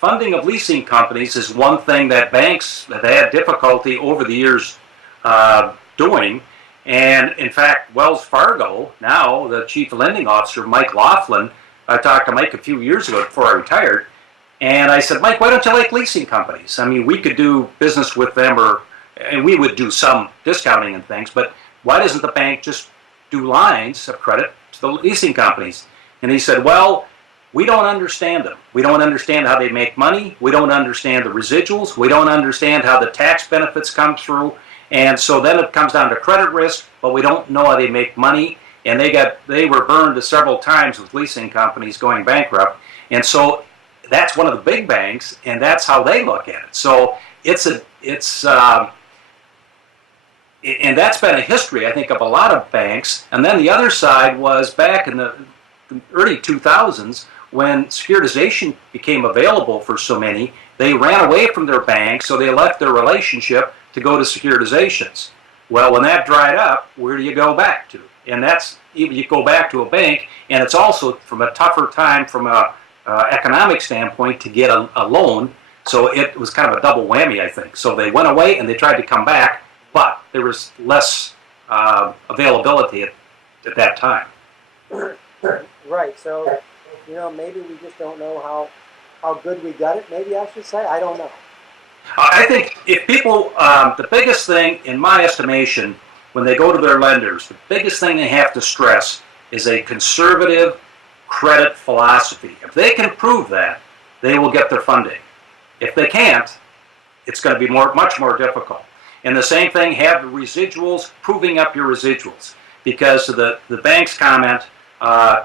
funding of leasing companies is one thing that banks have had difficulty over the years doing. And in fact, Wells Fargo, now the chief lending officer, Mike Laughlin, I talked to Mike a few years ago before I retired, and I said, Mike, why don't you like leasing companies? I mean, we could do business with them, and we would do some discounting and things, but why doesn't the bank just do lines of credit to the leasing companies? And he said, well, we don't understand them. We don't understand how they make money. We don't understand the residuals. We don't understand how the tax benefits come through. And so then it comes down to credit risk, but we don't know how they make money. And they were burned several times with leasing companies going bankrupt. And so that's one of the big banks, and that's how they look at it. So and that's been a history, I think, of a lot of banks. And then the other side was back in the early 2000s, when securitization became available for so many, they ran away from their bank, so they left their relationship to go to securitizations. Well, when that dried up, where do you go back to? And that's, you go back to a bank, and it's also from a tougher time from a economic standpoint to get a loan. So it was kind of a double whammy, I think. So they went away and they tried to come back, but there was less availability at that time. Right. So, maybe we just don't know how good we got it. Maybe I should say, I don't know. I think if people, the biggest thing, in my estimation, when they go to their lenders, the biggest thing they have to stress is a conservative credit philosophy. If they can prove that, they will get their funding. If they can't, it's going to be much more difficult. And the same thing, have the residuals, proving up your residuals. Because the bank's comment,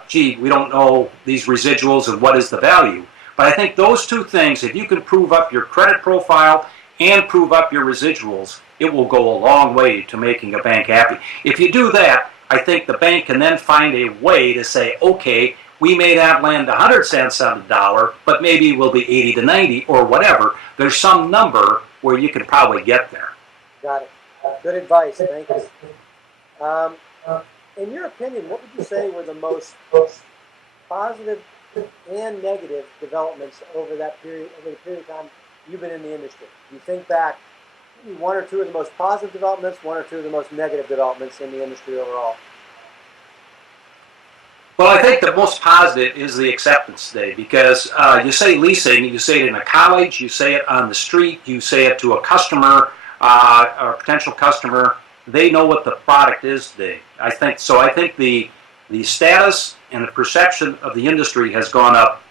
gee, we don't know these residuals and what is the value. But I think those two things, if you can prove up your credit profile and prove up your residuals, it will go a long way to making a bank happy. If you do that, I think the bank can then find a way to say, okay, we may not land 100 cents on the dollar, but maybe we'll be 80 to 90 or whatever. There's some number where you can probably get there. Got it. Good advice. Thank you. In your opinion, what would you say were the most positive and negative developments over the period of time you've been in the industry? You think back, maybe one or two of the most positive developments, one or two of the most negative developments in the industry overall. Well, I think the most positive is the acceptance day, because you say leasing, you say it in a college, you say it on the street, you say it to a customer or a potential customer. They know what the product is today. I think the status and the perception of the industry has gone up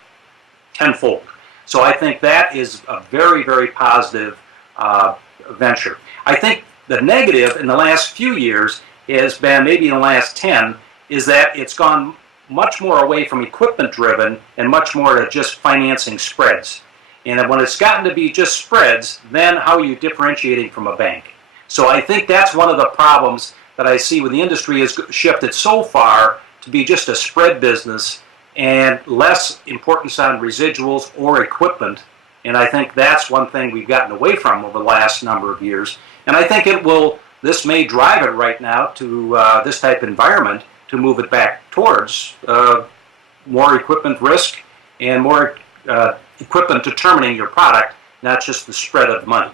tenfold. So I think that is a very, very positive venture. I think the negative in the last few years has been, maybe in the last 10, is that it's gone much more away from equipment driven and much more to just financing spreads. And when it's gotten to be just spreads, then how are you differentiating from a bank? So I think that's one of the problems that I see with the industry has shifted so far to be just a spread business and less importance on residuals or equipment. And I think that's one thing we've gotten away from over the last number of years. And I think this may drive it right now to this type of environment to move it back towards more equipment risk and more equipment determining your product, not just the spread of money.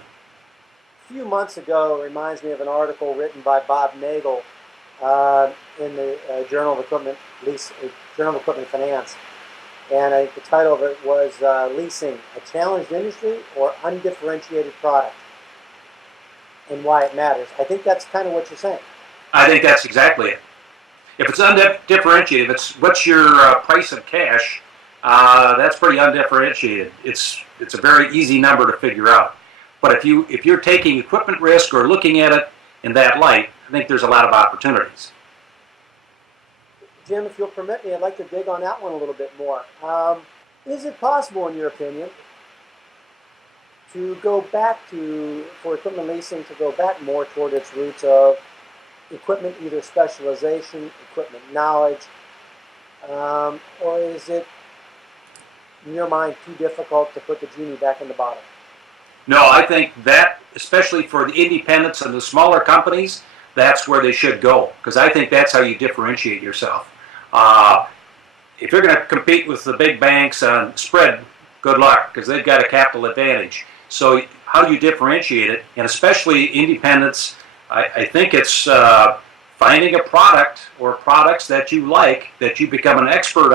A few months ago, it reminds me of an article written by Bob Nagel in the Journal of Equipment Finance, and I think the title of it was "Leasing: A Challenged Industry or Undifferentiated Product, and Why It Matters." I think that's kind of what you're saying. I think that's exactly it. If it's undifferentiated, what's your price of cash? That's pretty undifferentiated. It's a very easy number to figure out. But if you're taking equipment risk or looking at it in that light, I think there's a lot of opportunities. Jim, if you'll permit me, I'd like to dig on that one a little bit more. Is it possible, in your opinion, to go back for equipment leasing, to go back more toward its roots of equipment, either specialization, equipment knowledge, or is it, in your mind, too difficult to put the genie back in the bottle? No, I think that, especially for the independents and the smaller companies, that's where they should go, because I think that's how you differentiate yourself. If you're going to compete with the big banks on spread good luck, because they've got a capital advantage. So how do you differentiate it? And especially independents, I think it's finding a product or products that you like, that you become an expert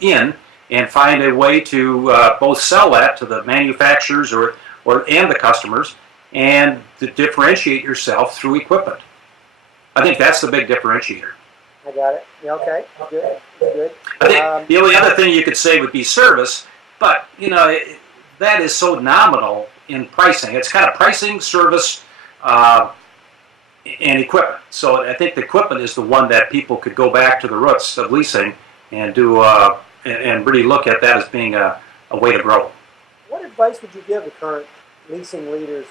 in, and find a way to both sell that to the manufacturers and the customers, and to differentiate yourself through equipment. I think that's the big differentiator. I got it. Yeah, okay, good, good. I think the only other thing you could say would be service, but that is so nominal in pricing. It's kind of pricing, service, and equipment. So I think the equipment is the one that people could go back to the roots of leasing and do and really look at that as being a way to grow. What advice would you give the current leasing leaders,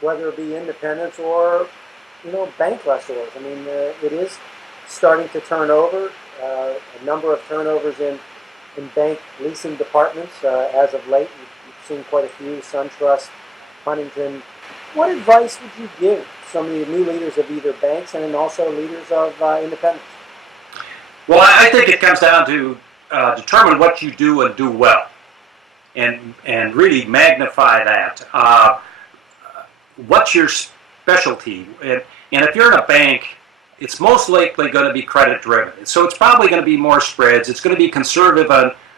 whether it be independents or bank lessors? I mean, it is starting to turn over. A number of turnovers in bank leasing departments as of late. You've seen quite a few: SunTrust, Huntington. What advice would you give some of the new leaders of either banks and then also leaders of independents? Well, I think it comes down to determine what you do and do well, and really magnify that. What's your specialty? And if you're in a bank, it's most likely going to be credit driven. So it's probably going to be more spreads. It's going to be conservative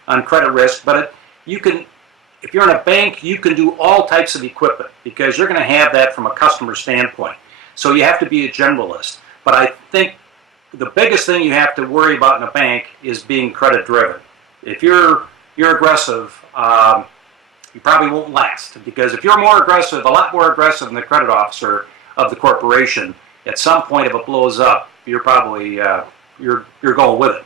on credit risk, but if you're in a bank, you can do all types of equipment because you're going to have that from a customer standpoint. So you have to be a generalist. But I think the biggest thing you have to worry about in a bank is being credit driven. If you're aggressive, you probably won't last, because if you're more aggressive, a lot more aggressive than the credit officer of the corporation, at some point if it blows up, you're probably you're going with it.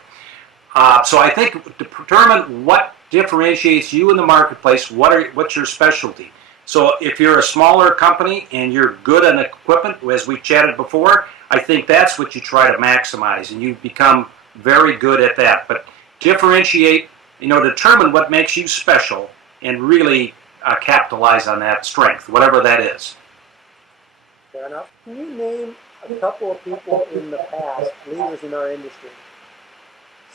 So I think to determine what differentiates you in the marketplace, what's your specialty. So if you're a smaller company and you're good on equipment, as we chatted before, I think that's what you try to maximize, and you become very good at that. But differentiate, determine what makes you special, and really capitalize on that strength, whatever that is. Fair enough. Can you name a couple of people in the past, leaders in our industry,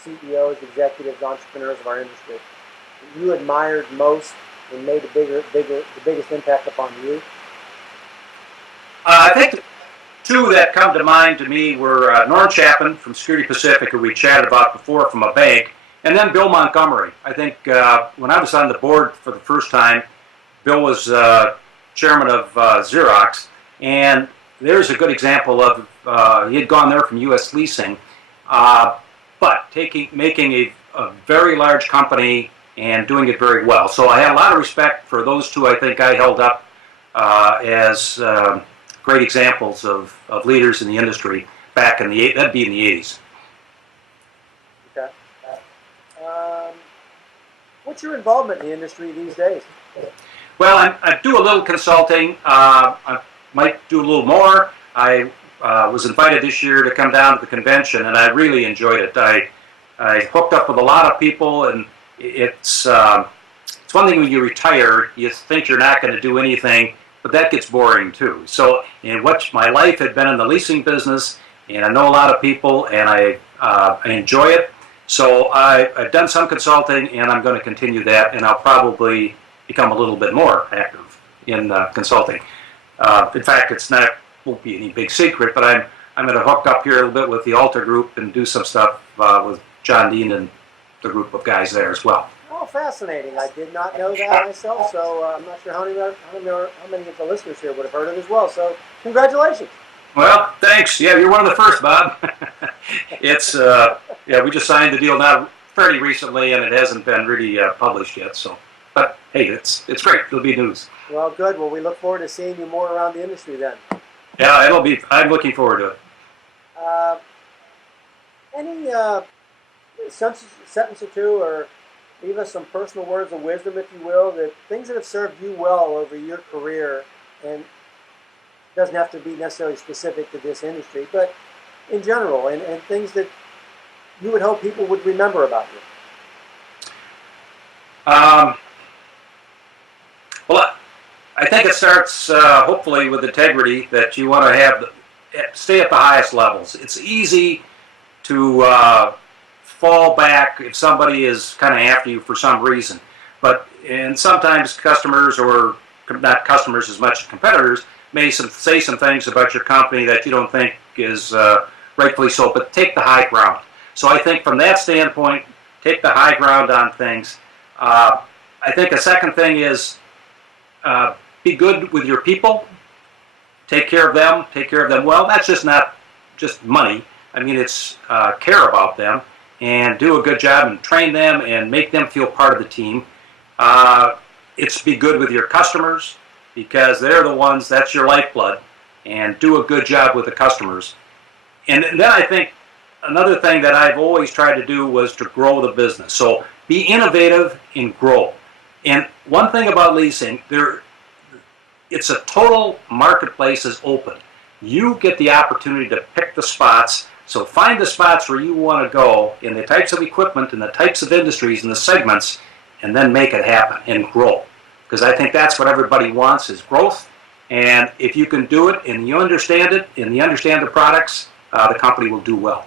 CEOs, executives, entrepreneurs of our industry, that you admired most and made the biggest impact upon you? I think the two that come to mind to me were Norm Chapman from Security Pacific, who we chatted about before, from a bank, and then Bill Montgomery. I think when I was on the board for the first time, Bill was chairman of Xerox, and there's a good example of he had gone there from U.S. Leasing, but making a very large company and doing it very well. So I had a lot of respect for those two. I think I held up as great examples of leaders in the industry back in that'd be in the 80s. Okay. What's your involvement in the industry these days? Well, I do a little consulting. I might do a little more. I was invited this year to come down to the convention, and I really enjoyed it. I hooked up with a lot of people, and it's one thing when you retire, you think you're not going to do anything, but that gets boring too. So, my life had been in the leasing business, and I know a lot of people, and I enjoy it. So I've done some consulting, and I'm going to continue that, and I'll probably become a little bit more active in consulting. In fact, won't be any big secret, but I'm going to hook up here a little bit with the Alta Group and do some stuff with John Dean and the group of guys there as well. Oh, fascinating. I did not know that myself, so I'm not sure how many of the listeners here would have heard it as well. So congratulations. Well, thanks. Yeah, you're one of the first, Bob. It's we just signed the deal now fairly recently, and it hasn't been really published yet. So, but hey, it's great. It'll be news. Well, good. Well, we look forward to seeing you more around the industry then. Yeah, it'll be. I'm looking forward to it. Any sentence or two, or leave us some personal words of wisdom, if you will, that things that have served you well over your career, and it doesn't have to be necessarily specific to this industry, but in general, and things that you would hope people would remember about you. Well, I think it starts hopefully with integrity, that you want to stay at the highest levels. It's easy to fall back if somebody is kind of after you for some reason. And sometimes customers, or not customers as much as competitors, may say some things about your company that you don't think is rightfully so, but take the high ground. So I think from that standpoint, take the high ground on things. I think a second thing is be good with your people. Take care of them well. That's just not just money. I mean, it's care about them and do a good job and train them and make them feel part of the team. It's be good with your customers because they're the ones, that's your lifeblood, and do a good job with the customers. And then I think another thing that I've always tried to do was to grow the business. So be innovative and grow. And one thing about leasing, it's a total marketplace is open. You get the opportunity to pick the spots. So find the spots where you want to go in the types of equipment and the types of industries and the segments, and then make it happen and grow. Because I think that's what everybody wants is growth. And if you can do it and you understand it and you understand the products, the company will do well.